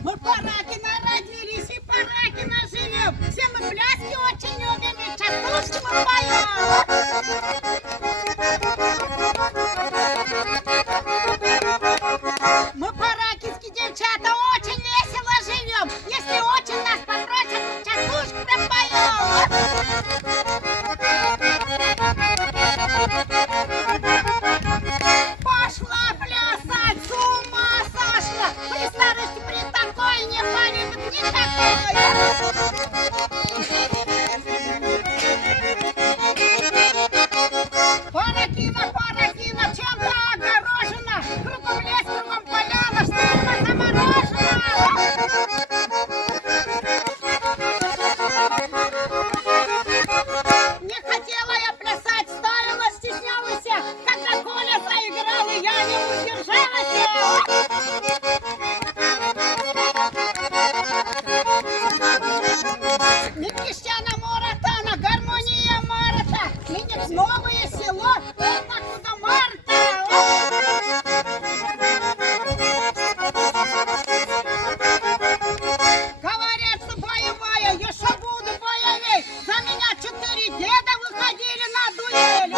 Мы Паракина родились и Паракина живем. Все мы пляски очень любим и частушки мы поем. Мы паракинские девчата очень весело живем. Если очень нас попросят, частушку пропоем. Пошла плясать, с ума сошла. При старости при такой не полюбит ни такой. Паракина, Паракина, чем-то огорожена. Кругом лес, кругом поляна, штурма заморожена. Не хотела я плясать, ставила, стеснялась. Когда Коля заиграл, и я не удержалась. Не песчана моратана, гармония марата. Минец новое село, это куда Марта. Говорят, что боевая, я что буду боевей. За меня 4 деда выходили на дуэль.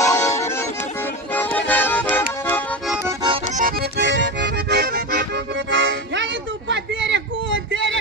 Я иду по берегу, берег